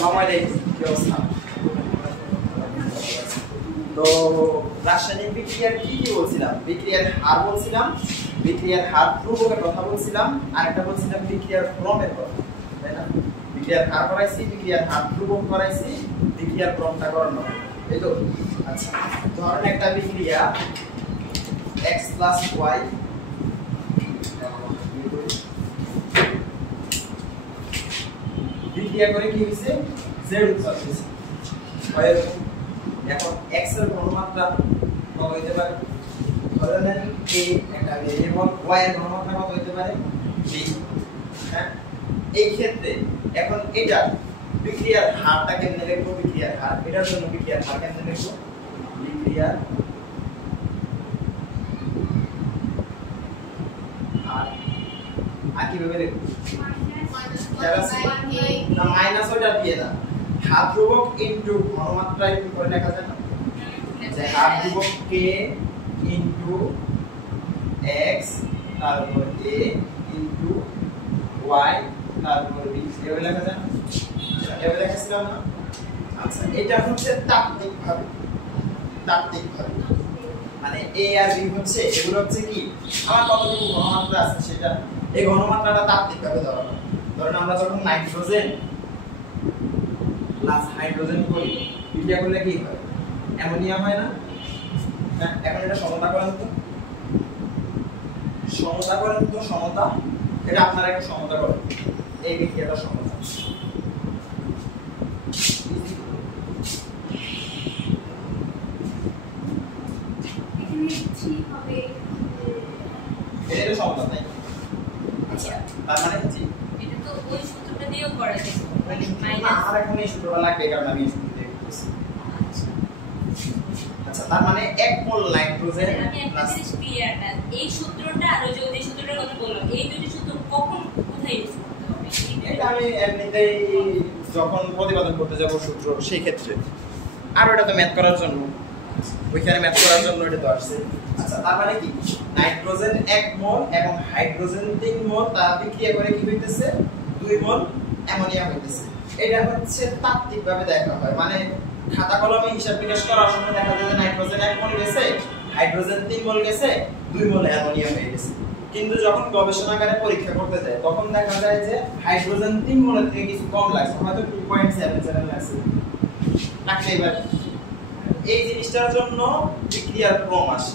আসসালামু আলাইকুম, কি অবস্থা? তো রাসায়নিক বিক্রিয়ার কি কি বলছিলাম? বিক্রিয়ার হার বলছিলাম, বিক্রিয়ার হার ধ্রুবকের কথা বলছিলাম, আর একটা বলছিলাম বিক্রিয়ার ক্রমের কথা, তাই না? বিক্রিয়ার হার করাইছি, বিক্রিয়ার হার ধ্রুবক করাইছি, বিক্রিয়ার ক্রমটা করানো, এই তো। আচ্ছা, ধরেন একটা বিক্রিয়া x + y বিক্রিয়া করে কি হইছে, z উৎপাদন হইছে। এখন x এর ঘনমাত্রা কত হইতে পারে? ধরে নেন a একটা ভেরিয়েবল, y এর ঘনমাত্রা কত হইতে পারে? b। হ্যাঁ, এই ক্ষেত্রে এখন এটা বিক্রিয়ার হারটা কেমনে লিখবো? বিক্রিয়ার হার, এটার জন্য বিক্রিয়ার হার কেমনে লিখবো? বিক্রিয়ার হার আর কিভাবে লিখবো? মাইনাস ওটা দিয়ে না, হার ধ্রুবক ইনটু ঘনমাত্রা ইনটু করে লেখা যায় না? যে হার ধ্রুবক k ইনটু x তারপর a ইনটু y তারপর b, এভাবে লেখা যায় না? এভাবে লেখাছিলাম না? আচ্ছা, এটা হচ্ছে তাত্ত্বিকভাবে, মানে a আর b হচ্ছে, এগুলো হচ্ছে কি আমার কতটুকু ঘনমাত্রা আছে সেটা, এই ঘনমাত্রাটা তাত্ত্বিকভাবে ধরা হয়। ধরেন আমরা যখন নাইট্রোজেন প্লাস হাইড্রোজেন করি, বিক্রিয়া করলে কি হয়? অ্যামোনিয়া হয় না? হ্যাঁ, এখন এটা সমতা করেন তো, সমতা, এটা আপনারা একটু সমতা করেন, এই বিক্রিয়াটা সমতা। এটা সমতা তাই? আচ্ছা, তার মানে কি এটা তো ওই সূত্রটা দিয়েও করা যায়, মানে মাইনাস, আমার এখন এই সূত্রটা লাগবে কারণ আমি এই সূত্র দিয়ে করতেছি। আচ্ছা, তার মানে 1 মোল নাইট্রোজেন আমি একটা জিনিস ক্লিয়ার না, এই সূত্রটা আর ওই যে সূত্রটার কথা বললাম, এই দুটি সূত্র কখন কোথায় ইউজ করতে হবে? এটা আমি এমনিতেই যখন প্রতিপাদন করতে যাব সূত্র, সেই ক্ষেত্রে। আর এটা তো ম্যাথ করার জন্য, ওইখানে ম্যাথ করার জন্য এটা তো আসছে। আচ্ছা, তার মানে কি নাইট্রোজেন 1 মোল এবং হাইড্রোজেন 3 মোল তারা বিক্রিয়া করে কি হইতেছে? 2 মোল অ্যামোনিয়া হইতেছে। এটা হচ্ছে তাত্ত্বিকভাবে দেখা হয়, মানে খাতা কলমে হিসাব বিকাশ করার সময় দেখা যায় যে নাইট্রোজেন 1 মোল গেছে, হাইড্রোজেন 3 মোল গেছে, 2 মোল অ্যামোনিয়া হয়ে গেছে। কিন্তু যখন গবেষণাগারে পরীক্ষা করতে যায় তখন দেখা যায় যে হাইড্রোজেন 3 মোলের থেকে কিছু কম লাগছে, হয়তো 2.77 লাগছে। লাগছে এবার এই জিনিসটার জন্য বিক্রিয়ার ক্রম আসে।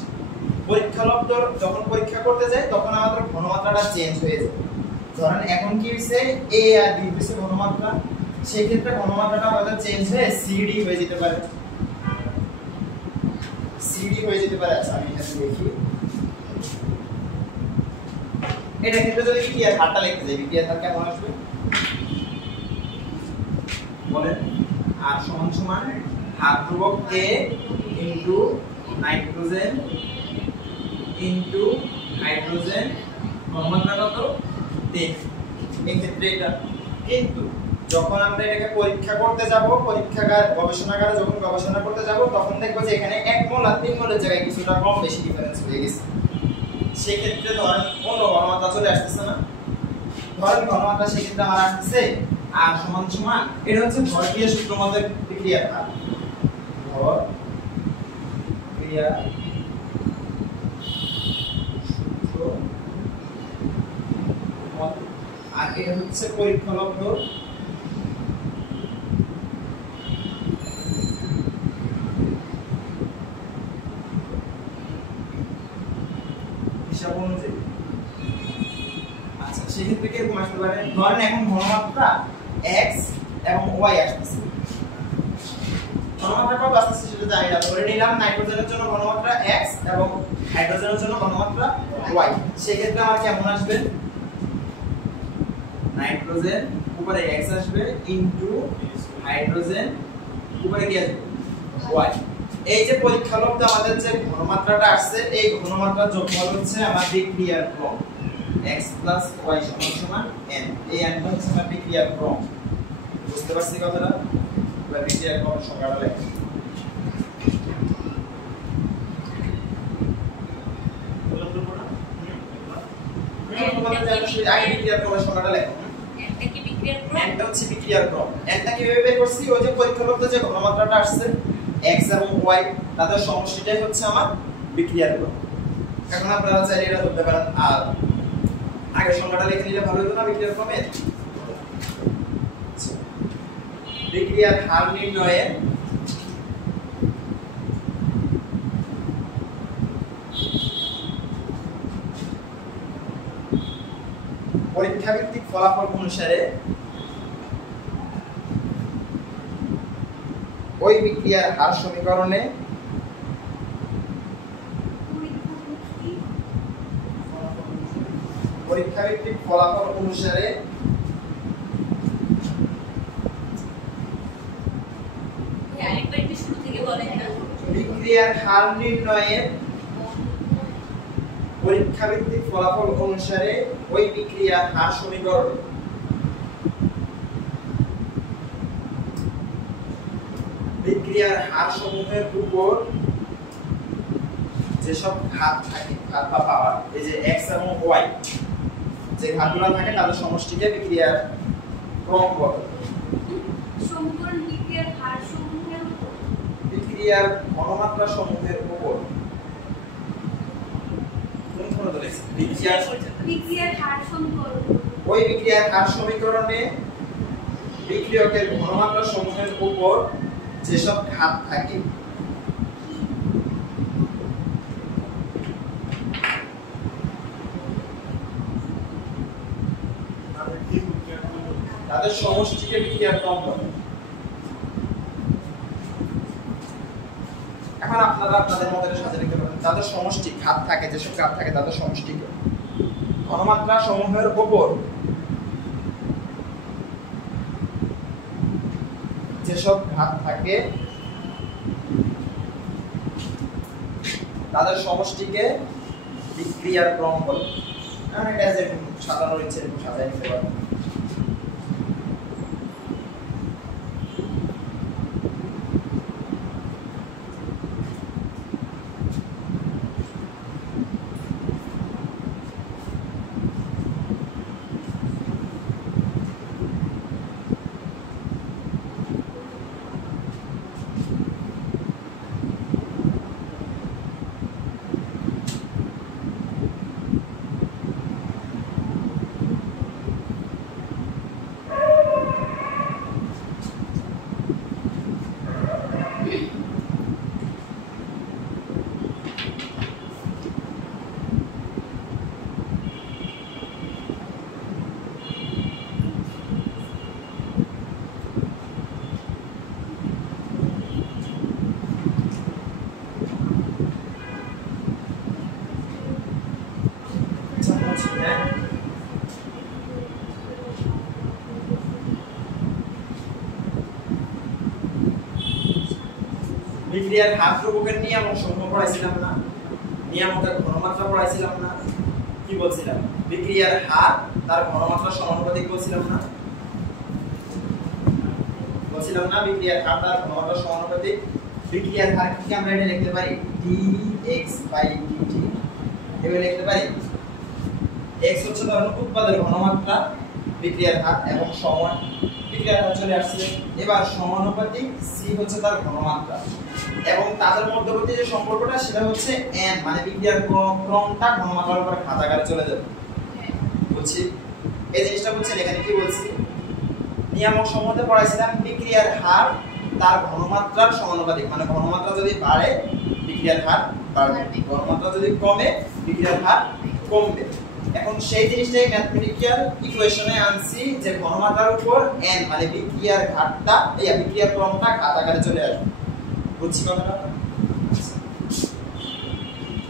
পরীক্ষালব্ধ যখন পরীক্ষা করতে যায় তখন আমাদের ঘনমাত্রাটা চেঞ্জ হয়ে যায়। ধরেন এখন কি হইছে, a আর b হইছে ঘনমাত্রা, সেই ক্ষেত্রে ঘনমাত্রাটা হয়তো চেঞ্জ হয়ে cd হয়ে যেতে পারে, আচ্ছা আমি এখানে দেখি, এটা ক্ষেত্রে যদি বিক্রিয়ার হারটা লিখতে যাই, বিক্রিয়ার হার কেমন আসবে বলেন? আর সমান সমান হার ধ্রুবক k into nitrogen into hydrogen, ঘনমাত্রা কত? 3। এই ক্ষেত্রে এটা, কিন্তু যখন আমরা এটাকে পরীক্ষা করতে যাব, গবেষণাগারে যখন গবেষণা করতে যাব তখন দেখব যে এখানে 1 মোল আর 3 মোলের জায়গায় কিছুটা কম বেশি ডিফারেন্স হয়ে গেছে। সেই ক্ষেত্রে ধরেন কোন ঘনমাত্রা চলে আসতেছে না, ধরেন ঘনমাত্রা সেই ক্ষেত্রে আমার আসতেছে আর সমান সমান, এটা হচ্ছে ভরক্রিয়া সূত্র মতে বিক্রিয়ার হার, ভরক্রিয়া সূত্র, আর এটা হচ্ছে পরীক্ষালব্ধ হিসাব অনুযায়ী। আচ্ছা, সেক্ষেত্রে কিরকম আসতে পারে? ধরেন এখন ঘনমাত্রা x এবং y আসতেছে, ঘনমাত্রা কত আসতেছে সেটা জানি না, ধরে নিলাম নাইট্রোজেনের জন্য ঘনমাত্রা x এবং হাইড্রোজেনের জন্য ঘনমাত্রা y। সেক্ষেত্রে আমার কেমন আসবে? নাইট্রোজেন উপরে x আসবে ইনটু হাইড্রোজেন উপরে কি আসবে? y। এই যে পরীক্ষালব্ধ আমাদের যে ঘনমাত্রাটা আসছে, এই ঘনমাত্রার যোগফল হচ্ছে আমার বিক্রিয়ার ক্রম, x + y = n। এই n হচ্ছে আমার বিক্রিয়ার ক্রম। বুঝতে পারছি কথাটা? এবার বিক্রিয়ার ক্রম সংজ্ঞাটা লেখো। তোমাদের জানা আগে বিক্রিয়ার ক্রমের সংজ্ঞাটা লেখো। একটা কি বিক্রিয়ার ক্রম n টা হচ্ছে বিক্রিয়ার ক্রম। n টা কিভাবে বের করছি? ওই যে পরীক্ষালব্ধ যে ঘনমাত্রাটা আসছে x এবং y তাদের সমষ্টিটাই হচ্ছে আমার বিক্রিয়ার ক্রম। এখন আপনারা চাইলে এটা ধরতে পারেন আর আগে সংখ্যাটা লিখে নিলে ভালো হতো না বিক্রিয়ার ক্রমে। বিক্রিয়ার হার নির্ণয়ে পরীক্ষা ভিত্তিক ফলাফল অনুসারে ওই বিক্রিয়ার হার সমীকরণে পরীক্ষা ভিত্তিক ফলাফল অনুসারে আরেকবার একটু শুরু থেকে বলেন না। বিক্রিয়ার হার নির্ণয়ে পরীক্ষা ভিত্তিক ফলাফল অনুসারে ওই বিক্রিয়ার হার সমীকরণে বিক্রিয়ার হার সমূহের উপর যেসব ঘাত থাকে, ঘাত বা পাওয়ার, এই যে x এবং y যে ঘাতগুলো থাকে তাদের সমষ্টিকে বিক্রিয়ার ক্রম বলে। সমীকরণ বিক্রিয়ার হার সমূহের উপর বিক্রিয়ার ঘনমাত্রা সমূহের উপর কোন কোন ধরেছে বিক্রিয়ার হার সমীকরণ ওই বিক্রিয়ার হার সমীকরণে বিক্রিয়কের ঘনমাত্রা সমূহের উপর যেসব ঘাত থাকে তাদের সমষ্টিকে বিক্রিয়ার ক্রম বলে। এখন আপনারা আপনাদের মধ্যে সাজিয়ে লিখতে পারেন তাদের সমষ্টি ঘাত থাকে, যেসব ঘাত থাকে তাদের সমষ্টিকে ঘনমাত্রা সমূহের উপর যেসব ঘাত থাকে তাদের সমষ্টিকে বিক্রিয়ার ক্রম বলে। এটা যে সাজানোর ইচ্ছে সাজাই নিতে পারেন। বিক্রিয়ার হার ধ্রুবকের নিয়ামক সমূহ পড়াইছিলাম না, নিয়ামকের ঘনমাত্রা পড়াইছিলাম না, কি বলছিলাম বিক্রিয়ার হার তার ঘনমাত্রা সমানুপাতিক বলছিলাম না, বিক্রিয়ার হার তার ঘনমাত্রা সমানুপাতিক। বিক্রিয়ার হার কি আমরা এটা লিখতে পারি dx/dt এভাবে লিখতে পারি। x হচ্ছে ধরুন উৎপাদের ঘনমাত্রা, বিক্রিয়ার হার এবং সময়, বিক্রিয়ার হার চলে আসছে। এবার সমানুপাতিক c হচ্ছে তার ঘনমাত্রা এবং তাদের মধ্যবর্তী যে সম্পর্কটা সেটা হচ্ছে n, মানে বিক্রিয়ার ক্রমটা ঘনমাত্রার উপর ঘাত আকারে চলে যাবে। বুঝছি এই জিনিসটা বুঝছেন? এখানে কি বলছি নিয়ামক সমূহতে পড়াইছিলাম বিক্রিয়ার হার তার ঘনমাত্রার সমানুপাতিক, মানে ঘনমাত্রা যদি বাড়ে বিক্রিয়ার হার বাড়বে, ঘনমাত্রা যদি কমে বিক্রিয়ার হার কমবে। এখন সেই জিনিসটাই ম্যাথমেটিক্যাল ইকুয়েশনে আনছি যে ঘনমাত্রার উপর n, মানে বিক্রিয়ার ঘাতটা বিক্রিয়ার ক্রমটা ঘাত আকারে চলে আসবে। বুঝছি কথাটা?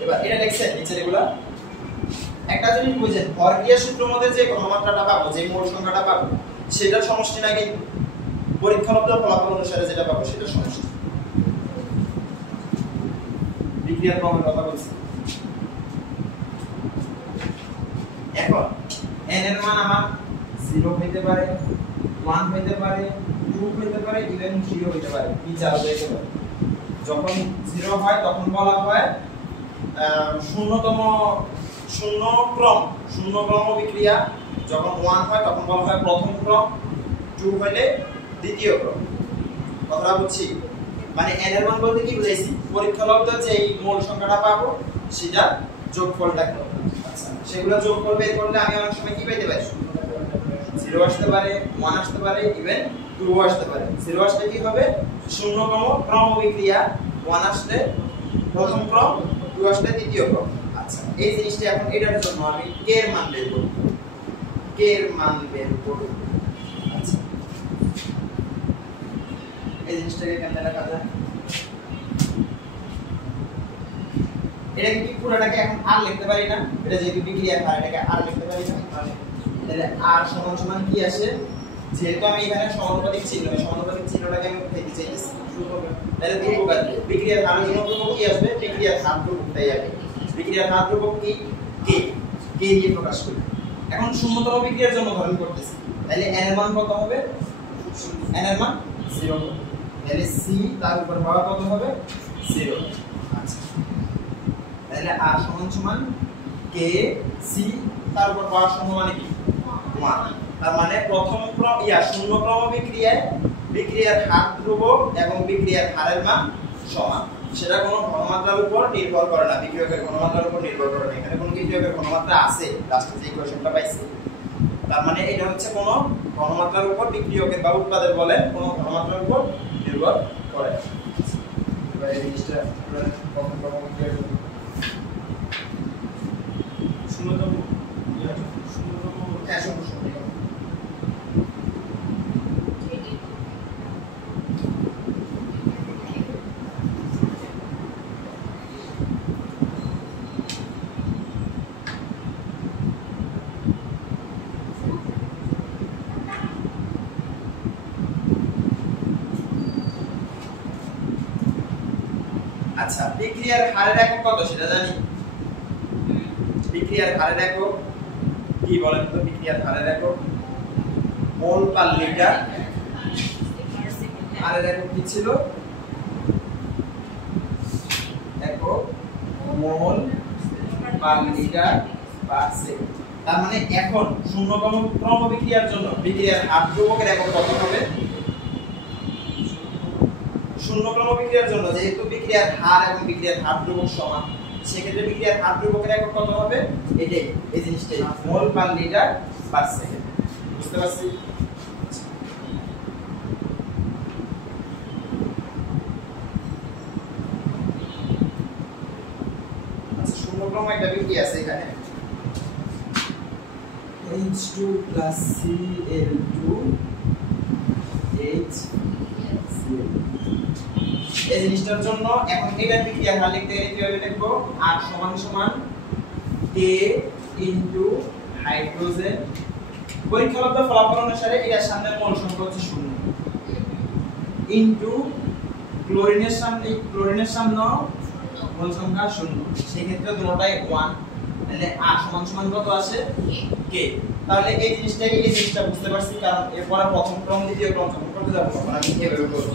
এবার এটা লিখছেন নিচের এগুলা একটা জিনিস বুঝেন, ভরক্রিয়া সূত্রের মধ্যে যে ঘনমাত্রাটা পাবো, যে মোল সংখ্যাটা পাবো সেটার সমষ্টি না কিন্তু পরীক্ষালব্ধ ফলাফল অনুসারে যেটা পাবো সেটার সমষ্টি। বিক্রিয়ার ক্রমের কথা বলছি। এখন n এর মান আমার 0 হইতে পারে, 1 হইতে পারে, 2 হইতে পারে, ইভেন 0 হইতে পারে, কি চাও হইতে পারে। যখন 0 হয় তখন বলা হয় শূন্য ক্রম বিক্রিয়া, যখন 1 হয় তখন বলা হয় প্রথম ক্রম, 2 হলে দ্বিতীয় ক্রম। কথাটা বুঝছি? মানে n এর মান বলতে কি বুঝাইছি? পরীক্ষালব্ধ যে এই মূল সংখ্যাটা পাবো সেটা যোগফলটা কত। আচ্ছা, সেগুলো যোগফল বের করলে আমি অনেক সময় কি পেতে পারি? 0 আসতে পারে, 1 আসতে পারে, ইভেন 2 আসতে পারে। 0 আসলে কি হবে? শূন্যতম ক্রম বিক্রিয়া, 1 আসলে প্রথম ক্রম, 2 আসলে দ্বিতীয় ক্রম। আচ্ছা, এই জিনিসটা এখন এটার জন্য আমি k এর মান বের করব। k এর মান বের করব। আচ্ছা, এই জিনিসটাকে কেমনে লেখা যায়? এটাকে কি পুরোটাকে এখন আর লিখতে পারি না? এটা যেহেতু বিক্রিয়ার হার, এটাকে আর লিখতে পারি না। তাহলে আর সমান সমান কি আসে? যেহেতু আমি এখানে সমানুপাতিক চিহ্নটাকে আমি উঠাইতে চাইতেছি, তাহলে ধ্রুবক বিক্রিয়ার হারের জন্য ধ্রুবক কি আসবে? বিক্রিয়ার হার ধ্রুবকটাই আসবে। বিক্রিয়ার হার ধ্রুবক কি? k দিয়ে প্রকাশ করি। এখন শূন্যতম বিক্রিয়ার জন্য ধরন করতেছি, তাহলে n এর মান কত হবে? n এর মান 0 হবে। তাহলে c তার উপর পাওয়ার কত হবে? 0। আচ্ছা, তাহলে r সমান সমান k c তার উপর পাওয়ার সমান কি? 1। তার মানে প্রথম ক্রম শূন্য ক্রম বিক্রিয়ার হার ধ্রুবক এবং বিক্রিয়ার হারের মান সমান। সেটা কোনো ঘনমাত্রার উপর নির্ভর করে না, বিক্রিয়কের ঘনমাত্রার উপর নির্ভর করে না। এখানে কোনো বিক্রিয়কের ঘনমাত্রা আছে, লাস্টে যে ইকুয়েশনটা পাইছি, তার মানে এটা হচ্ছে কোনো ঘনমাত্রার উপর বিক্রিয়কের বা উৎপাদের বলে কোনো ঘনমাত্রার উপর নির্ভর করে। এবার এই জিনিসটা প্রথম ক্রম বিক্রিয়ার শূন্যতম আচ্ছা, বিক্রিয়ার হারের একক কত সেটা জানি? বিক্রিয়ার হারের একক কি বলেন তো? বিক্রিয়ার হারের একক মোল পার লিটার। হারের একক কি ছিল? একক মোল পার লিটার পার সেকেন্ড। তার মানে এখন শূন্যতম ক্রম বিক্রিয়ার জন্য বিক্রিয়ার হার ধ্রুবকের একক কত হবে? শূন্য ক্রম বিক্রিয়ার জন্য যেহেতু বিক্রিয়ার হার এবং বিক্রিয়ার হার ধ্রুবক সমান, সেক্ষেত্রে বিক্রিয়ার হার ধ্রুবকের একক কত হবে? এটাই, এই জিনিসটাই, মোল পার লিটার পার সেকেন্ড। বুঝতে পারছি? আচ্ছা, শূন্য ক্রম একটা বিক্রিয়া আছে এখানে, H2 plus Cl2 HCl। এই জিনিসটার জন্য এখন এটার বিক্রিয়ার হার লিখতে গেলে কিভাবে লিখবো? R সমান সমান K ইনটু হাইড্রোজেন। পরীক্ষালব্ধ ফলাফল অনুসারে এটার সামনে মোল সংখ্যা হচ্ছে 0 ইনটু ক্লোরিনের সামনে মোল সংখ্যা 0। সেই ক্ষেত্রে দুটোটাই 1। তাহলে R সমান সমান কত আসে? K। তাহলে এই জিনিসটা বুঝতে পারছি, কারণ এরপর প্রথম ক্রম দ্বিতীয় ক্রম যখন করতে যাব তখন আমি কিভাবে করব?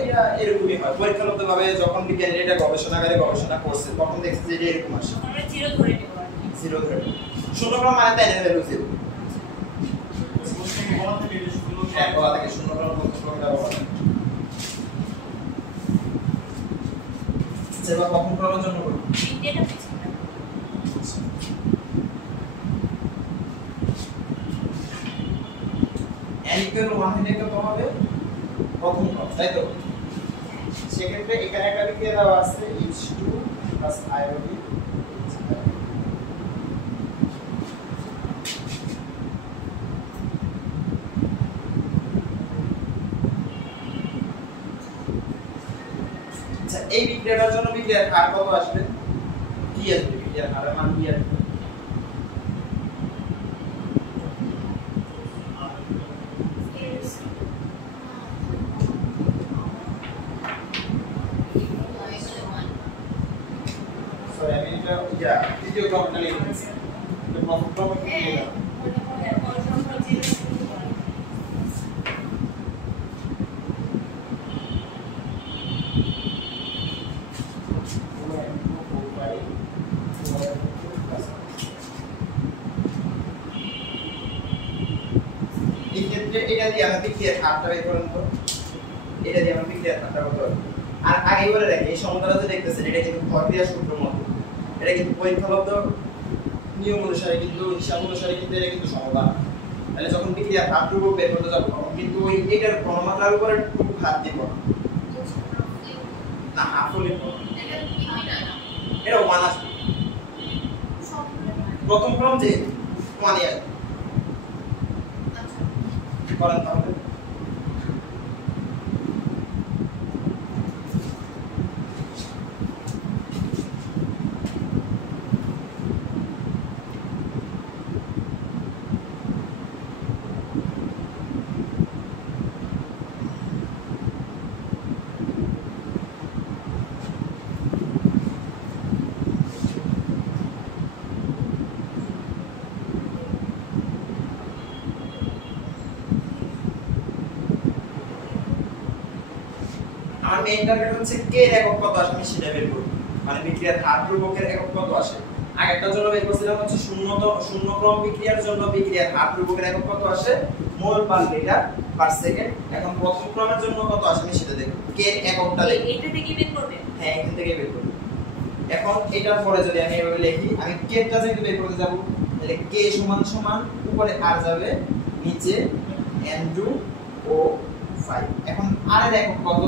এটা এরকমই হয়। পরীক্ষালব্ধভাবে যখন বিজ্ঞানীরা এটা গবেষণাগারে গবেষণা করছে তখন দেখছে যে এটা এরকম আসে। আমরা 0 ধরে নেব। 0 ধরে। শূন্য ক্রম মানে তাই না, ভ্যালু 0। হ্যাঁ, বলা থাকে শূন্য ক্রম প্রথম ক্রমটা বলা। সেবা প্রথম ক্রমের জন্য করব। এটা বুঝছি না। n equal 1 হলে কত হবে? প্রথম ক্রম, তাই তো? সেক্ষেত্রে এখানে একটা বিক্রিয়া দেওয়া আছে H2 plus iodine। আচ্ছা, এই বিক্রিয়াটার জন্য বিক্রিয়ার হার কত আসবে? কি আসবে? বিক্রিয়ার হারের মান কি আসবে? দ্বিতীয় ক্রমটা লিখে দিচ্ছি। প্রথম ক্রম কি হলো? এই ক্ষেত্রে এটা দিয়ে আমরা বিক্রিয়ার হারটা বের করব তো এটা দিয়ে আমরা বিক্রিয়ার হারটা কত হবে আর আগে বলে রাখি এই সমীকরণটা যে দেখতেছেন এটা কিন্তু ভর দেওয়ার সূত্রের মতো এটা কিন্তু পরীক্ষালব্ধ নিয়ম অনুসারে কিন্তু হিসাব অনুসারে কিন্তু এটা কিন্তু সমাধান তাহলে যখন বিক্রিয়ার হার ধ্রুবক বের করতে যাব তখন কিন্তু ওই এটার ঘনমাত্রার উপরে টুকু হাত দিব না হাফ লিখব এটা 1 আসবে প্রথম ক্রম যে 1 এর করেন তাহলে আমার মেইন টার্গেট হচ্ছে কে এর একক কত আসে আমি সেটা বের করব মানে বিক্রিয়ার হার ধ্রুবকের একক কত আসে আগেরটার জন্য বের করছিলাম হচ্ছে শূন্য ক্রম বিক্রিয়ার জন্য বিক্রিয়ার হার ধ্রুবকের একক কত আসে মোল পার লিটার পার সেকেন্ড এখন প্রথম ক্রমের জন্য কত আসে আমি সেটা দেখব কে এর এককটা দেখব এটা থেকে বের করবে হ্যাঁ এখান থেকে বের করব এখন এটার পরে যদি আমি এভাবে লিখি আমি কে টা যেটা বের করতে যাব তাহলে কে সমান সমান উপরে আর যাবে নিচে n2 ও 5 এখন আর এর একক কত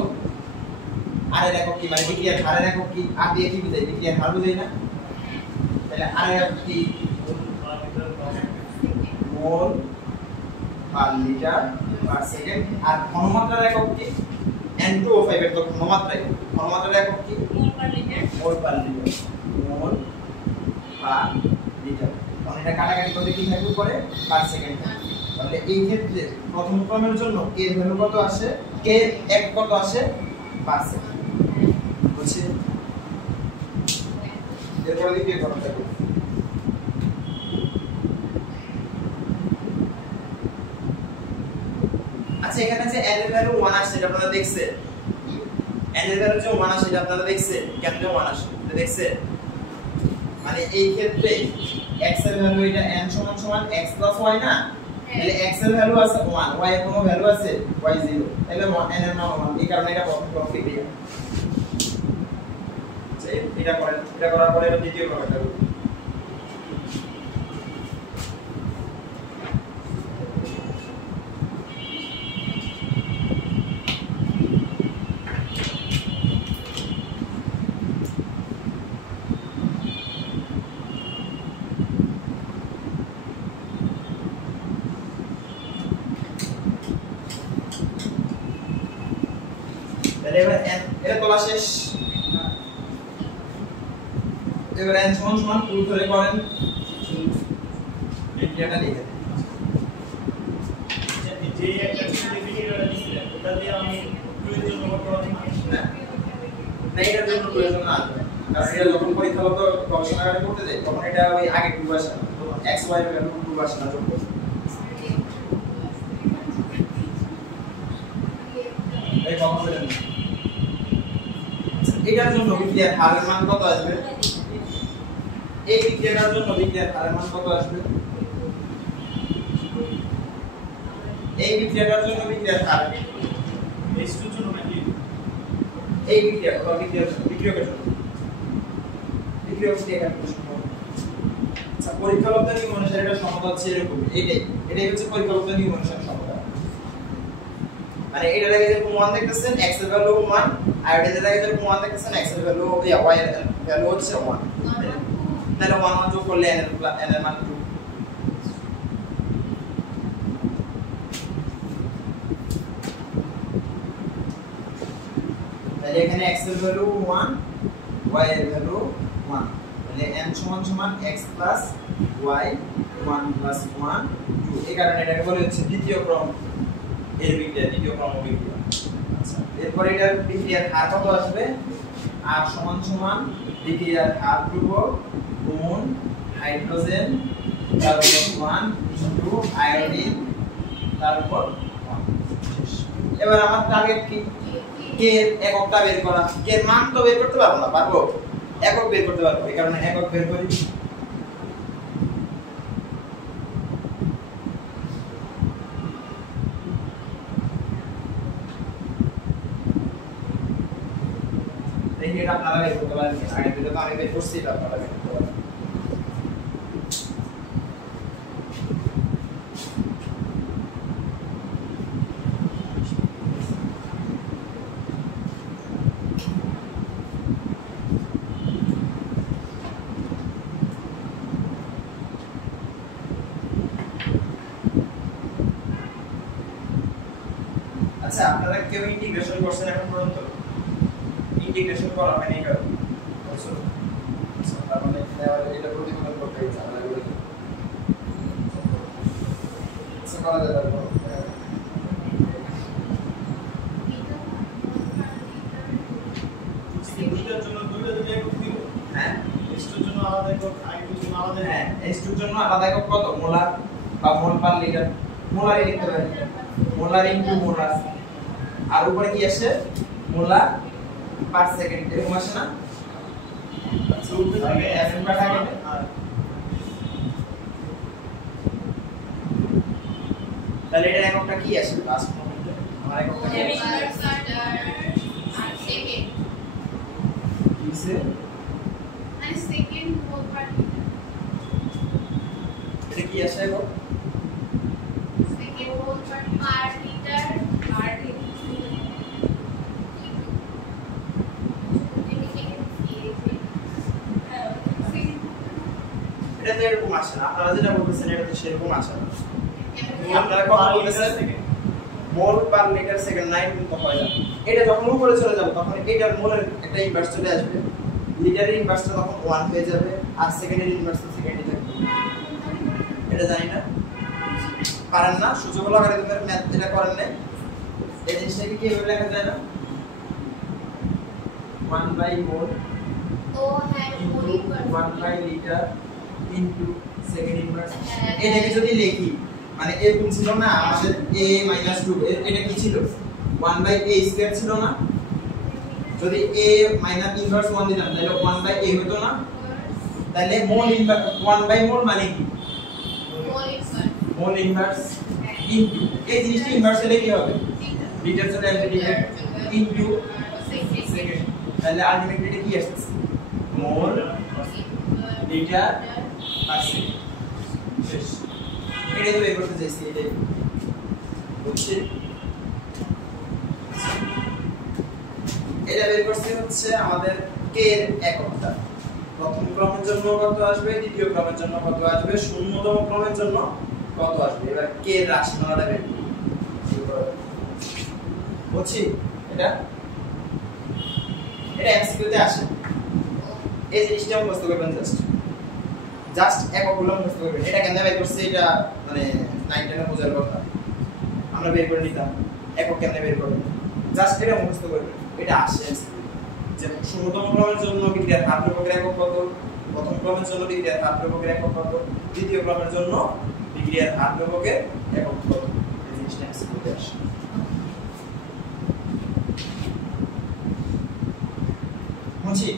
আর এর একক কি মানে বিক্রিয়ার হারের একক কি আর দিয়ে কি বুঝাই বিক্রিয়ার হার বুঝাই না তাহলে আর এর একক কি মোল পার লিটার পার সেকেন্ড আর ঘনমাত্রার একক কি n2 ও 5 এর তো ঘনমাত্রা একক কি মোল পার লিটার মোল পার লিটার মানে এটা কাটাকাটি করলে কি থাকবে পরে পার সেকেন্ড তাহলে এই ক্ষেত্রে প্রথম ক্রমের জন্য কে এর ভ্যালু কত আসে কে এর এক কত আসে পার সেকেন্ড বুঝছি এরপরে দ্বিতীয় ক্রমটা করব আচ্ছা এখানে যে n এর ভ্যালু 1 আসছে এটা আপনারা দেখছেন n এর ভ্যালু যে 1 আসে এটা আপনারা দেখছেন কেন যে 1 আসে এটা দেখছেন মানে এই ক্ষেত্রে x এর ভ্যালু এটা n সমান সমান x y না তাহলে x এর ভ্যালু আছে 1 y এর কোনো ভ্যালু আছে y 0 তাহলে n এর মান 1 এই কারণে এটা প্রথম ক্রম বিক্রিয়া যে এটা করার পরে এবার দ্বিতীয় ক্রমটা করব এবার এটা তোলা শেষ এবার n সমান সমান পুরো ধরে করেন বিক্রিয়াটা লিখে দেন যে একটা বিক্রিয়াটা দিছিলেন ওটা দিয়ে আমি প্রয়োজন করতে না না এটার জন্য প্রয়োজন না কারণ এটা যখন পরীক্ষাগত গবেষণাগারে করতে যাই তখন এটা ওই আগে টু আসে না x y এর ভ্যালু টু আসে না যোগ করতে এই কখন বলেন এটার জন্য বিক্রিয়ার হারের মান কত আসবে এই বিক্রিয়াটার জন্য বিক্রিয়ার হারের মান কত আসবে এই বিক্রিয়াটার জন্য বিক্রিয়ার হার H2 এর জন্য নাকি এই বিক্রিয়কের জন্য বিক্রিয়ক এখানে প্রশ্ন আচ্ছা পরীক্ষালব্ধ নিয়ম অনুসারে এটা সমাধান হচ্ছে এরকম এটাই হচ্ছে পরীক্ষালব্ধ নিয়ম অনুসারে সমাধান মানে এটা লাগে যে 1 দেখতেছেন x এর ভ্যালু 1 আর এটা লাগে যে 1 দেখতেছেন x এর ভ্যালু y এর ভ্যালু হচ্ছে 1 তাহলে 1 যোগ করলে n এর মান 2 তাহলে এখানে x এর ভ্যালু 1 y এর ভ্যালু 1 তাহলে n সমান সমান x প্লাস y 1 প্লাস 1 2 এই কারণে এটাকে বলা হচ্ছে দ্বিতীয় ক্রম এর বিক্রিয়া দ্বিতীয় ক্রম বিক্রিয়া আচ্ছা এরপর এটার বিক্রিয়ার হার কত আসবে r সমান সমান বিক্রিয়ার হার ধ্রুবক গুণ হাইড্রোজেন তারপর 1 ইনটু আয়োডিন তারপর 1 এবার আমার টার্গেট কি কে এককটা বের করা কে মান তো বের করতে পারবো না পারবো একক বের করতে পারবো এই কারণে একক বের করি দেখি এটা আপনারা বের করতে পারেন কিনা। আগে ভিডিওতে আমি বের করছি, এটা আপনারা বের করতে পারেন। আচ্ছা, আপনারা কেউ ইন্টিগ্রেশন করছেন এখন পর্যন্ত? ইন্টিগ্রেশন করা হয়নি কারণ বুঝছো? তার মানে এটা প্রতিফলন করতে হচ্ছে আমরা এগুলো করা যায় তারপর দুইটার জন্য দুইটা একক দিব। হ্যাঁ, এক্সট্রার জন্য আলাদা একক, আইকিউর জন্য আলাদা একক। হ্যাঁ, এর জন্য আলাদা একক কত? মোলার বা মোল পার লিটার। মোলারই লিখতে পারি, মোলার ইনটু মোলার। আর উপরে কি আসে? মোলার পার সেকেন্ড, এরকম আসে না? এসএম কাটা গেলে তাহলে এটার এককটা কি আসে? লাস্ট মোমেন্টে আমার এককটা কি আসে? কিসে? এটা কি আসে গো? এটা তো এরকম আসে না, আপনারা যেটা বলতেছেন এটা তো সেরকম আসে না। আপনারা কথা বলতেছেন মোল পার লিটার সেকেন্ড 9 কিন্তু হয় না। এটা যখন উপরে চলে যাবে তখন এটার মোলের একটা ইনভার্স চলে আসবে, লিটারের ইনভার্সটা তখন 1 হয়ে যাবে, আর সেকেন্ডের ইনভার্স তো সেকেন্ডই থাকবে। এটা জানি না, পারেন না? সূচক লগারিদমের ম্যাথ যেটা করেন না, এই জিনিসটাকে কিভাবে লেখা যায় না? 1 by mole into 1 by litre into second inverse. এটাকে যদি লিখি মানে এরকম ছিল না আমাদের a - 2, এটা কি ছিল? 1 বাই a স্কয়ার ছিল না? যদি a মাইনাস ইনভার্স 1 দিতাম তাহলে 1 বাই a হতো না? তাহলে মোল ইনভার্স 1 বাই মোল মানে কি? মোল ইনভার্স ইনটু এই জিনিসটা ইনভার্স হলে কি হবে? লিটার চলে আসবে, লিটার ইনটু সেকেন্ড। তাহলে আলটিমেটলি এটা কি আসছে? মোল লিটার পার সেকেন্ড। শেষ। এটা তো বের করতে চাইছি, এটাই বুঝছি। এটা বের করতে হচ্ছে আমাদের কে এর এককটা। প্রথম ক্রমের জন্য কত আসবে, দ্বিতীয় ক্রমের জন্য কত আসবে, শূন্যতম ক্রমের জন্য কত আসবে। এবার কে এর রাশিমালাটা বের করব, বুঝছি। এটা এমসিকিউতে আসে, এই জিনিসটা মুখস্থ করবেন। জাস্ট এককগুলো মুখস্থ করবেন। এটা কেন বের করছে এটা মানে 9-10 এ বোঝার কথা, আমরা বের করে নিতাম। একক কেন বের করবেন, জাস্ট এটা মুখস্থ করবেন। এটা আসে যে শূন্যতম ক্রমের জন্য বিক্রিয়ার হার ধ্রুবকের একক কত, প্রথম ক্রমের জন্য বিক্রিয়ার হার ধ্রুবকের একক কত, দ্বিতীয় ক্রমের জন্য বিক্রিয়ার হার ধ্রুবকের একক কত। এই জিনিসটা এমসিকিউতে আসে। বুঝছি।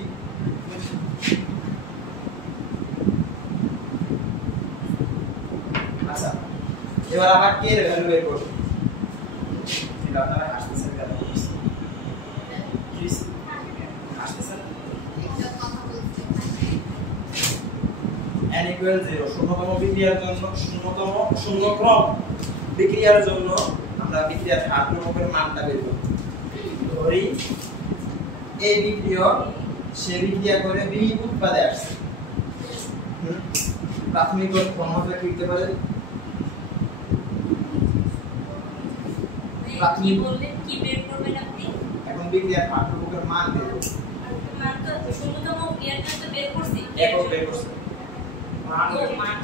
আচ্ছা, এবার আবার কে এর ভ্যালু বের করব। এটা আপনারা আসতেছেন কেন? প্লিজ আসতেছেন। n = 0 শূন্যতম বিক্রিয়ার জন্য, শূন্য ক্রম বিক্রিয়ার জন্য আমরা বিক্রিয়ার হার ধ্রুবকের মানটা বের করব। ধরি এই বিক্রিয়ক সে বিক্রিয়া করে বি উৎপাদে আসছে। প্রাথমিক ঘনমাত্রা কি দিতে পারে? কি বললেন, কি বের করবেন আপনি? এখন বিক্রিয়ার হার ধ্রুবকের মান বের করব। মান তো শূন্যতম ক্রিয়াটা তো বের করছি, একক বের করছে। মান মান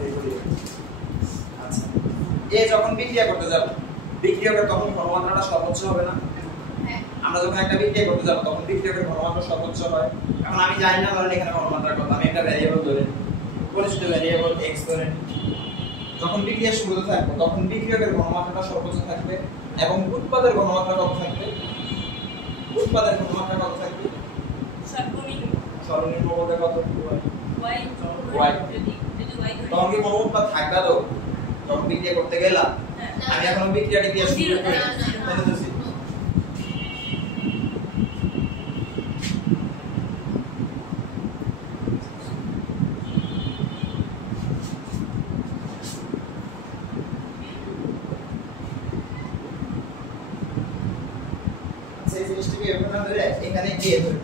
বের করি। আচ্ছা, এ যখন বিক্রিয়া করতে যাব, বিক্রিয়কের তখন ঘনমাত্রাটা সর্বোচ্চ হবে না? আমরা যখন একটা বিক্রিয়া করতে যাব তখন বিক্রিয়কের ঘনমাত্রা সর্বোচ্চ হয়। এখন আমি জানি না ধরেন এখানে ঘনমাত্রা কত, আমি একটা ভ্যারিয়েবল ধরে পরিচিত ভ্যারিয়েবল x ধরে, যখন বিক্রিয়া শুরুতে থাকবে তখন বিক্রিয়কের ঘনমাত্রাটা সর্বোচ্চ থাকবে এবং উৎপাদের ঘনমাত্রা কত থাকবে? উৎপাদের ঘনমাত্রা কত থাকবে? সর্বনিম্ন বলতে কত? y। যদি y তখন কি কোনো উৎপাদ থাকবে? তো যখন বিক্রিয়া করতে গেলাম আমি এখন বিক্রিয়াটি দিয়ে শুরু করি, তাহলে তো জিনিসটাকে এভাবে না ধরে এখানে a ধরে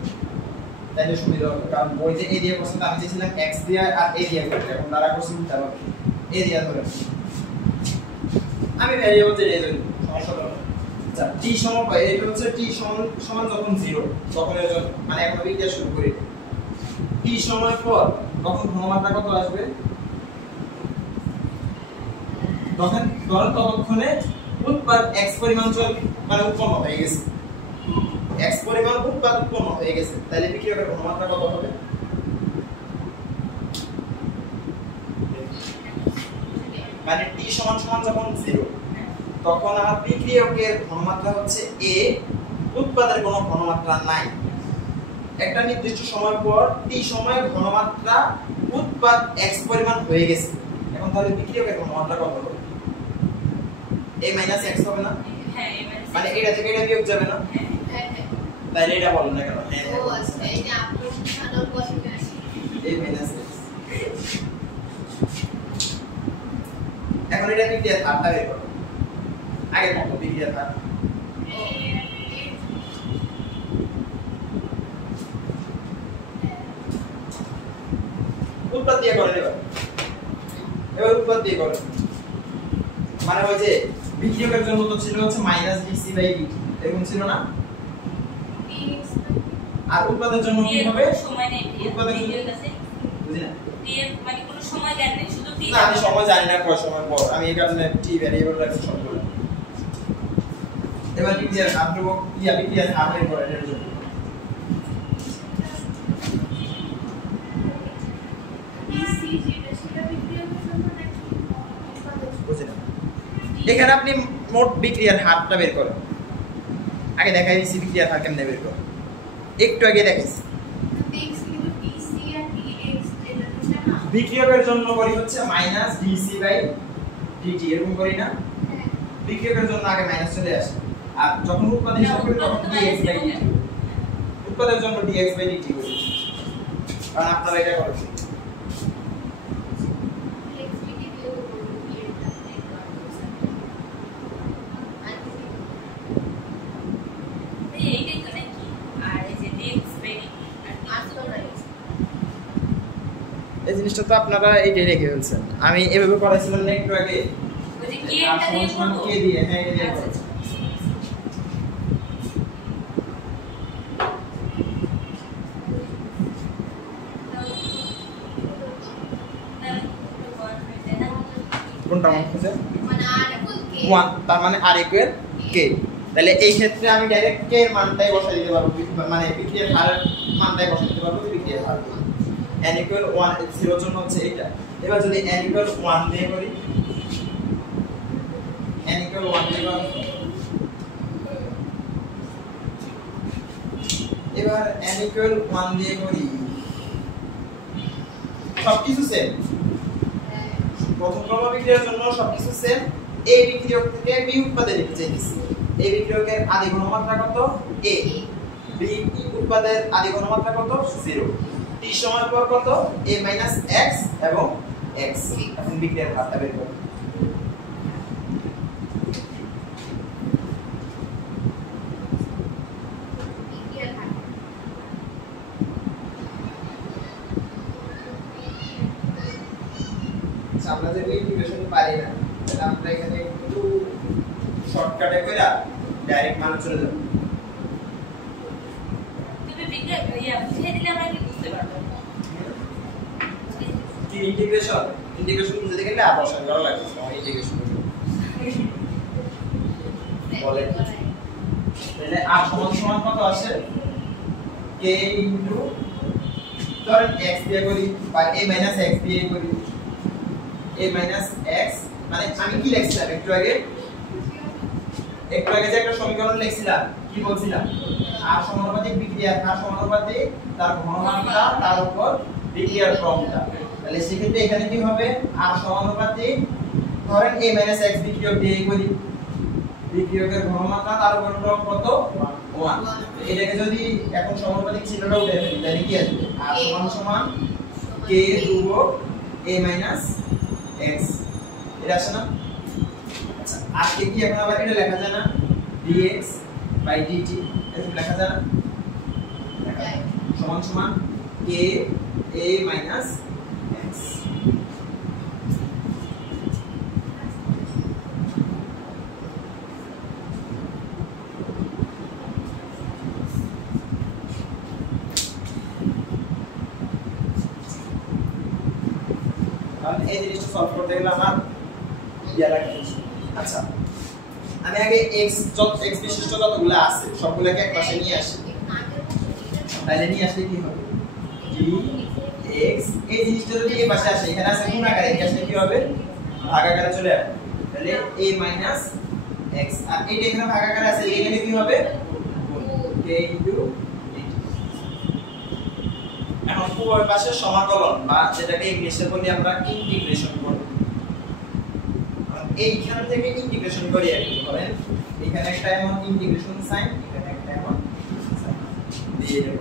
তাহলে সুবিধা হবে, কারণ বইতে a দিয়ে করছেন, আমি চেয়েছিলাম x দিয়ে আর a দিয়ে করতে, এখন তারা করছেন তারা a দিয়ে ধরে, আমি ভ্যারিয়েবল যে a ধরি সমস্যা হবে। আচ্ছা t সমান এটা হচ্ছে t সমান যখন 0 তখন এর জন্য মানে এখন বিক্রিয়া শুরু করি, t সময় পর তখন ঘনমাত্রা কত আসবে, তখন ধরো ততক্ষণে উৎপাদ x পরিমাণ চল মানে উৎপন্ন হয়ে গেছে, x পরিমাণ উৎপাদ উৎপন্ন হয়ে গেছে, তাহলে বিক্রিয়কের ঘনমাত্রা কত হবে, মানে t সমান সমান যখন 0 তখন আমার বিক্রিয়কের ঘনমাত্রা হচ্ছে a, উৎপাদের কোনো ঘনমাত্রা নাই। একটা নির্দিষ্ট সময় পর t সময়ে ঘনমাত্রা উৎপাদ x পরিমাণ হয়ে গেছে, এখন তাহলে বিক্রিয়কের ঘনমাত্রা কত হবে, a - x হবে না? হ্যাঁ মানে এটা থেকে এটা বিয়োগ যাবে না? হ্যাঁ তাহলে এটা বলেন না কেন? হ্যাঁ ও আচ্ছা, এটা আপনার সাধারণ পছন্দ আছে। a - x। এখন এটা বিক্রিয়ার হারটা বের করো, আগের মতো বিক্রিয়ার হার উৎপাদ দিয়ে করেন, এবার উৎপাদ দিয়ে করেন, মানে ওই যে বিক্রিয়কের জন্য তো ছিল হচ্ছে -dc/dt এরকম ছিল না, আর উৎপাদের জন্য কি হবে, সময় নেই উৎপাদের জন্য বিক্রিয়ক আছে বুঝি না, t এর মানে কোনো সময় দেন নেই, শুধু t না আমি সময় জানি না কয় সময় পর, আমি এই কারণে t ভ্যারিয়েবল রাখছি সবগুলো। এবার বিক্রিয়ার হার দেব, বিক্রিয়ার হার বের করেন এর জন্য বুঝি না, এখানে আপনি মোট বিক্রিয়ার হারটা বের করেন, আগে দেখাই দিচ্ছি বিক্রিয়ার হার কেমনে বের করেন, একটু আগে দেখাইছি। বিক্রিয়কের জন্য করি হচ্ছে -dc/dt এরকম করি না, বিক্রিয়কের জন্য আগে মাইনাস চলে আসে, আর যখন উৎপাদ হিসাব করি তখন dx/dt, উৎপাদের জন্য dx/dt করি, কারণ আপনারা এটা করেন। এইটাই তো নাকি, আর এই যে dx বেরি আর এই জিনিসটা তো আপনারা এইটাই রেখে ফেলছেন, আমি এভাবে করেছিলাম না একটু আগে, ওই যে কে টা দিয়ে করব কে দিয়ে, হ্যাঁ এটা দিয়ে আচ্ছা করব। কোনটা মনে হচ্ছে মানে আর বল কে 1, তার মানে r ইকুয়াল k, তাহলে এই ক্ষেত্রে আমি ডাইরেক্ট k এর মানটাই বসাই দিতে পারবো, মানে বিক্রিয়ার হারের মানটাই বসাই দিতে পারবো, বিক্রিয়ার হার n ইকুয়াল 1 0 এর জন্য হচ্ছে এটা। এবার যদি n ইকুয়াল 1 দিয়ে করি, n ইকুয়াল 1 দিয়ে করি, এবার n ইকুয়াল 1 দিয়ে করি, সবকিছু সেম, প্রথম ক্রম বিক্রিয়ার জন্য সবকিছু সেম, a বিক্রিয়ক থেকে b উৎপাদে লিখতে চাইছি, a বিক্রিয়কের আদি ঘনমাত্রা কত a, b উৎপাদের আদি ঘনমাত্রা কত 0, t সময় পর কত a - x এবং x, এখন বিক্রিয়ার হারটা বের করব। আমরা যে ইন্টিগ্রেশন পারি না, তাহলে আমরা এখানে একটু শর্টকাটে কইরা ডাইরেক্ট মানে চলে যাব, তুমি বিক্রিয়া বুঝিয়ে দিলে আমরা কি বুঝতে পারবো কি ইন্টিগ্রেশন বুঝতে গেলে আর বসান করা লাগবে, ইন্টিগ্রেশন বলে তাহলে r সমান কত আসে, k ইনটু ধরেন x দিয়ে করি বা a - x দিয়ে করি, a - x মানে আমি কি লিখছিলাম একটু আগে যে একটা সমীকরণ লিখছিলাম, কি বলছিলাম, r সমানুপাতিক বিক্রিয়ার হার সমানুপাতিক তার ঘনমাত্রা তার উপর বিক্রিয়ার ক্রমটা, তাহলে সেক্ষেত্রে এখানে কি হবে, r সমানুপাতিক ধরেন a - x বিক্রিয়ক দিয়ে করি, বিক্রিয়কের ঘনমাত্রা তার উপর ক্রম কত 1, এটাকে যদি এখন সমানুপাতিক চিহ্নটা উঠে ফেলি তাহলে কি আসবে, r সমান k ধ্রুবক a - x, এটা আসে না? আচ্ছা আর কি এখন আবার এটা লেখা যায় না, dx/dt, এরকম লেখা যায় না? সমান সমান a মাইনাস x। তাহলে এই জিনিসটা সলভ করতে গেলে আমার ইয়া লাগবে। আচ্ছা আমি আগে x বিশিষ্ট যতগুলো আছে সবগুলোকে এক পাশে নিয়ে আসি। তাহলে নিয়ে আসলে কি হবে? dx এই জিনিসটা যদি এই পাশে আসে, এখানে আছে গুণ আকারে, এই পাশে কি হবে? ভাগ আকারে চলে আসবে। তাহলে a মাইনাস x, আর এইটা এখানে ভাগ আকারে আছে, এখানে কি হবে? k into dt। এখন উভয় পাশে সমাকলন বা যেটাকে ইংলিশে বলি আমরা ইন্টিগ্রেশন করব। এইখান থেকে ইন্টিগ্রেশন করি আর কি করেন, এখানে একটা এমন ইন্টিগ্রেশন সাইন, এখানে একটা এমন সাইন দিয়ে দেব।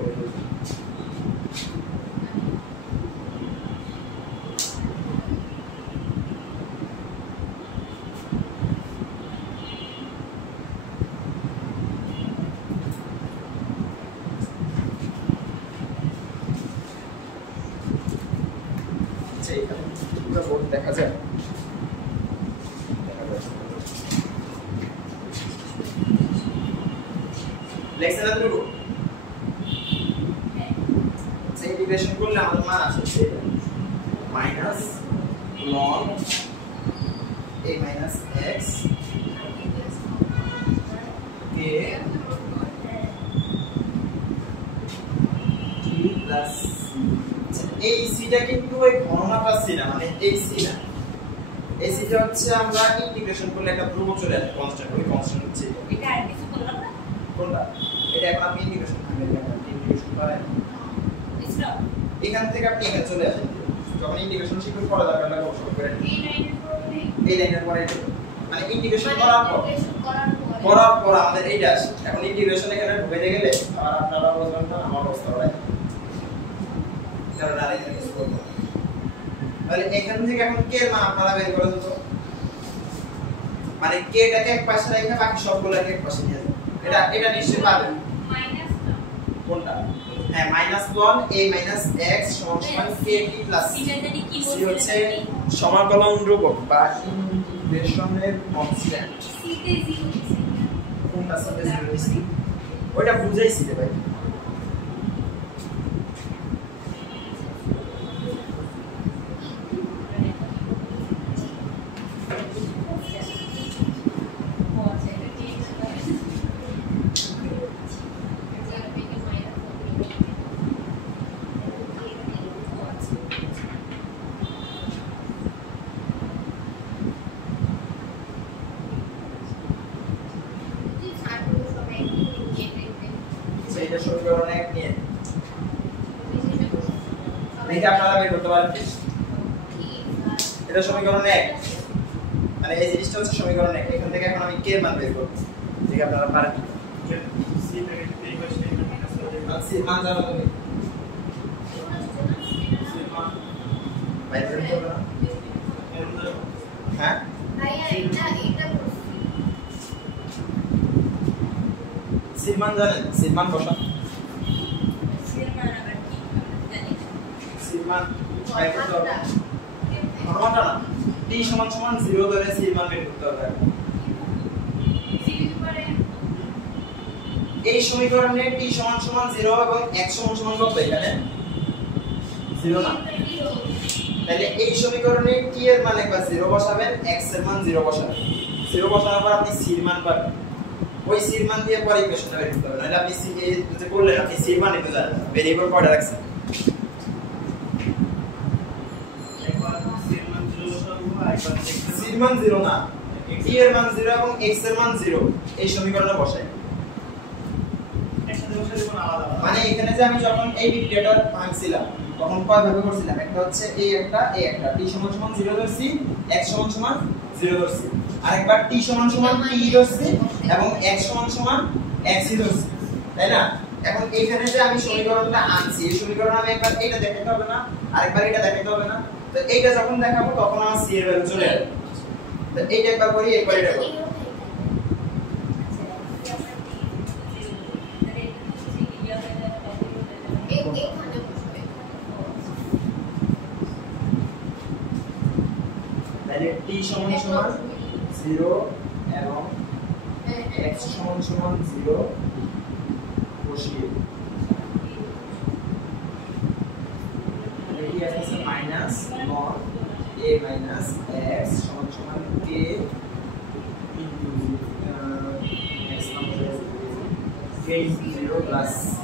পুরো বোর্ড দেখা যায়, লেখছেন না দুটো? সেই ইন্টিগ্রেশন করলে আমাদের মান আসে সেটা minus ln a minus x k t plus এই সিটা কিন্তু ওই ঘনমাত্রার সি না, মানে এই সি না, এই সিটা হচ্ছে আমরা ইন্টিগ্রেশন করলে একটা ধ্রুবক চলে আসে, কনস্ট্যান্ট, ওই কনস্ট্যান্ট হচ্ছে এটা আর কিছু বললাম না? কোনটা? এটা এখন আপনি ইন্টিগ্রেশন করেন, স্টপ। এখান থেকে আপনি এখানে চলে আসেন, যখন ইন্টিগ্রেশন শিখবেন পরে দরকার লাগবে অবশ্যই করে এই লাইনের পরে মানে ইন্টিগ্রেশন করার পর আমাদের এইটা আসে। এখন ইন্টিগ্রেশন এখানে ঢুকে গেলে আর আপনারা বুঝবেন না আমার অবস্থা হয়, কারণ আর এখানে কিছু করব। তাহলে এখান থেকে এখন কে এর মান আপনারা বের করে দিতে, মানে কে টাকে এক পাশে রেখে বাকি সবগুলোকে এক পাশে নিয়ে যাবেন। এটা নিশ্চয়ই পাবেন। মাইনাস কোনটা? হ্যাঁ minus ln a minus x সমান kt প্লাস c হচ্ছে সমাকলন ধ্রুবক বা ইন্টিগ্রেশনের কনস্ট্যান্ট। সিতে 0 কোনটা সাথে 0 দিছি ওইটা বুঝাইছি রে ভাই। সেইটা সমীকরণ 1 নিয়ে দেখি আপনারা বের করতে পারেন। এটা সমীকরণ 1, মানে এই জিনিসটা হচ্ছে সমীকরণ 1, এখান থেকে এখন আমি কে এর মান বের করব, দেখি আপনারা পারেন। সি থেকে এই পাশে মাইনাস করে আর সি মান জানো তুমি সি মান বাইরে বের করবে না? হ্যাঁ সি মান জানেন? সি মান বসান, সি মান বাইর করতে হবে। ঘনমাত্রা না, t সমান সমান 0 ধরে সি মান বের করতে হবে। এই সমীকরণে t সমান সমান 0 এবং x সমান সমান কত এখানে 0 না, তাহলে এই সমীকরণে t এর মান একবার 0 বসাবেন, x এর মান 0 বসাবেন। 0 বসানোর পর আপনি c এর মান পাবেন, ওই c এর মান দিয়ে পরে ইকুয়েশনটা বের করতে হবে। নাহলে আপনি c এর যে করলেন আপনি c এর মান নিতে জানেন না, ভেরিয়েবল কয়টা রাখছেন। একবার সি মান 0 বসাবো, একবার c এর মান 0 না, t এর মান 0 এবং x এর মান 0 এই সমীকরণে বসাই। একসাথে বসে দেব আলাদা আলাদা, মানে এখানে যে আমি যখন এই বিক্রিয়াটা ভাঙছিলাম তখন কয় ভাবে করছিলাম, একটা হচ্ছে এই একটা t সমান সমান 0 ধরছি, x সমান সমান 0 ধরছি, আরেকবার t সমান সমান t ধরছি এবং x সমান সমান x ধরছি, তাই না? এখন এখানে যে আমি সমীকরণটা আনছি, এই সমীকরণ আমি একবার এইটা দেখাতে হবে না, আরেকবার এটা দেখাতে হবে না, তো এইটা যখন দেখাবো তখন আমার c এর ভ্যালু চলে আসবে। তো এইটা একবার করি, একবার এটা করি। t সমান সমান 0 এবং x সমান সমান 0 বসিয়ে এটি আসছে minus not a minus x সমান সমান k ইনটু x নম্বর k ইনটু 0 প্লাস c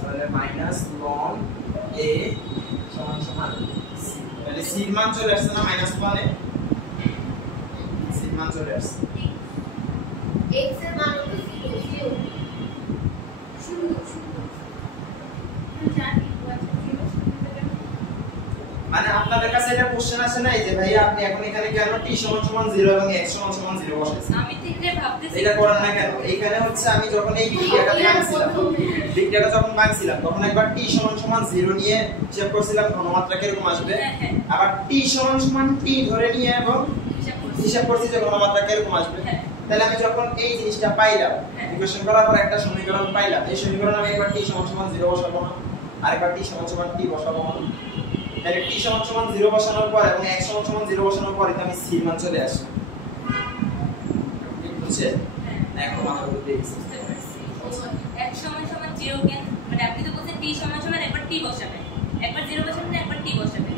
তাহলে মাইনাস লন a সমান সমান c তাহলে c এর মান চলে আসছে না মাইনাস 1 এ c এর মান চলে আসছে x এর মান হলো 0 জানি মানে আপনাদের কাছে এটা কোশ্চেন আসে না এই যে ভাই আপনি এখন এখানে কেন t সমান সমান 0 এবং x সমান সমান 0 বসাইছেন আমি তো এটা ভাবতেছি এটা করেন না কেন এইখানে হচ্ছে আমি যখন এই বিক্রিয়াটা ভাঙছিলাম বিক্রিয়াটা যখন ভাঙছিলাম তখন একবার t সমান সমান 0 নিয়ে হিসাব করছিলাম ঘনমাত্রা কিরকম আসবে আবার t সমান সমান t ধরে নিয়ে এবং হিসাব করছি যে ঘনমাত্রা কিরকম আসবে তাহলে আমি যখন এই জিনিসটা পাইলাম ইকুয়েশন করার পর একটা সমীকরণ পাইলাম এই সমীকরণ আমি একবার t সমান সমান 0 বসাবো না আরেকবার t সমান সমান t বসাবো না তাহলে t সমান সমান 0 বসানোর পর এবং x সমান সমান 0 বসানোর পর এটা আমি c মান চলে আসে ঠিক আছে এখন আমরা দেখছি x সমান সমান 0 কেন মানে আপনি তো বলছেন t সমান সমান একবার t বসাবেন একবার 0 বসাবেন একবার t বসাবেন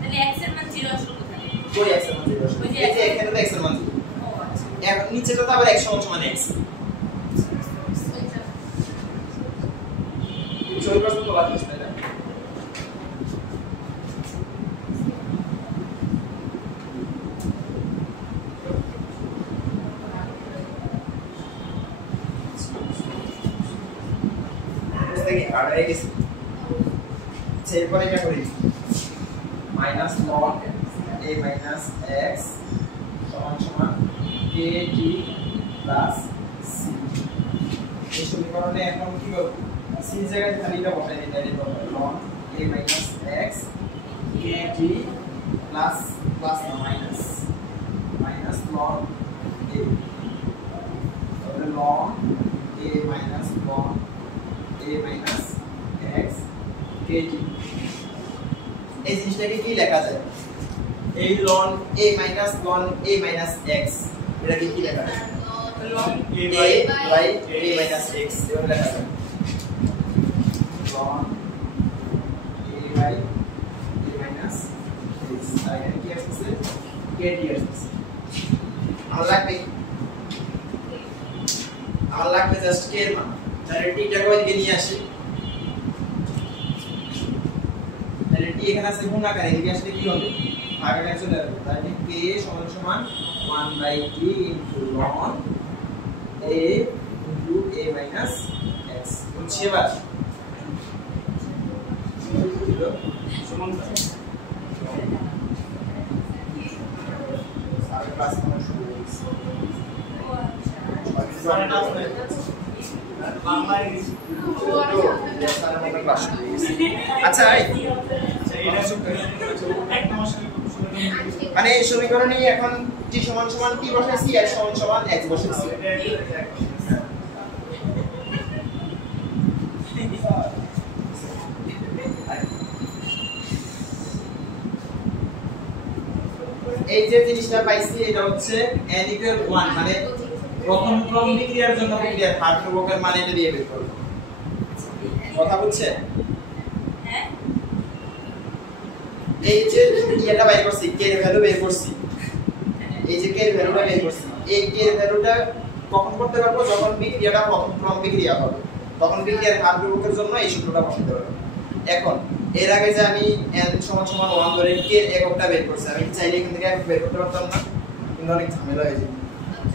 তাহলে x এর মান 0 আসলো কোথায় কই x এর মান 0 আসলো এই যে এখানে তো x এর মান 0 ও আচ্ছা এখন নিচে তো আবার x সমান সমান x চল প্রশ্ন তো বাদ দিস না কাটা হয়ে গেছে এরপরে এটা করি মাইনাস লন a মাইনাস x সমান সমান k t প্লাস c এই সমীকরণে এখন কি করব c জায়গায় খালি এটা বসাই দিই তাহলে লন a minus x k t plus plus না মাইনাস মাইনাস লন a তাহলে লন a মাইনাস লন a minus x kt এই জিনিসটাকে কি লেখা যায় এই ln a minus ln a minus x এটাকে কি লেখা যায় ln a by a minus x এভাবে লেখা যায় ln a by a minus x আর এখানে কি আসছে kt আসছে আমার লাগবে জাস্ট k এর মান তাহলে t টাকে ওইদিকে নিয়ে আসি তাহলে t এখানে আছে গুণ আকারে এদিকে আসলে কি হবে ভাগ আকারে চলে আসবে তাহলে k সমান সমান 1/t ln a a minus x বুঝছি এবার সমান সামনে ক্লাস করা শুরু হয়ে গেছে আচ্ছা মানে এই সমীকরণে এখন t সমান সমান t বসাইছি x সমান সমান x বসাইছি এই যে জিনিসটা পাইছি এটা হচ্ছে n = 1 মানে প্রথম ক্রম বিক্রিয়ার জন্য বিক্রিয়ার হার ধ্রুবকের মান এটা দিয়ে বের করব কথা বুঝছেন হ্যাঁ এই যে এটা বাইর করছি k এর ভ্যালু বের করছি এই যে k এর ভ্যালুটা বের করছি এই k এর ভ্যালুটা কখন করতে পারবো যখন বিক্রিয়াটা প্রথম ক্রম বিক্রিয়া হবে তখন বিক্রিয়ার হার ধ্রুবকের জন্য এই সূত্রটা বসাতে পারবো এখন এর আগে যে আমি n = 1 ধরে k এর এককটা বের করছি আমি চাইলে এখান থেকে একক বের করতে পারতাম না কিন্তু অনেক ঝামেলা হয়ে যেত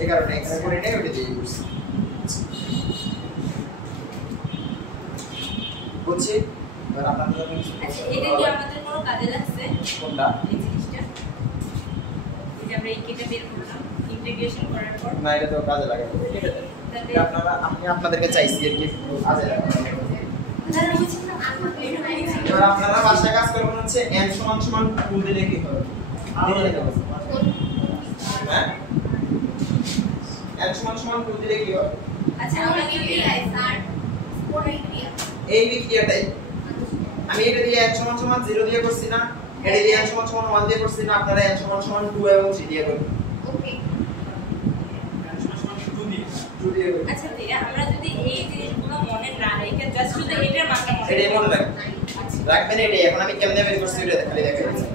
এই কারণে এখানে করে নেই ওটা দিয়ে করছি বুঝছি এবার আপনাদের জন্য আচ্ছা এটা কি আমাদের কোনো কাজে লাগছে কোনটা এই জিনিসটা এই যে আমরা এই কেটে বের করলাম ইন্টিগ্রেশন করার পর না এটা তো কাজে লাগে এটা আপনারা আমি আপনাদেরকে চাইছি আর কি কাজে লাগে এবার আপনারা বাসায় কাজ করবেন হচ্ছে n = 2 দিলে কি হবে হ্যাঁ n = 2 দিলে কি হবে আচ্ছা আমরা কি এই বিক্রিয়াটাই আমি এটা দিয়ে n = 0 দিয়ে করছি না এটা দিয়ে n সমান 1 দিয়ে করছি না আপনারা n সমান 2 এবং 3 দিয়ে করবেন ওকে n সমান 2 দিয়ে 2 দিয়ে করবেন আচ্ছা ভাইয়া আমরা যদি এই জিনিসগুলো মনে না রেখে জাস্ট শুধু এটার মানটা মনে এটাই মনে রাখবেন আচ্ছা রাখবেন এটাই এখন আমি কেমনে বের করছি এটা খালি দেখাচ্ছি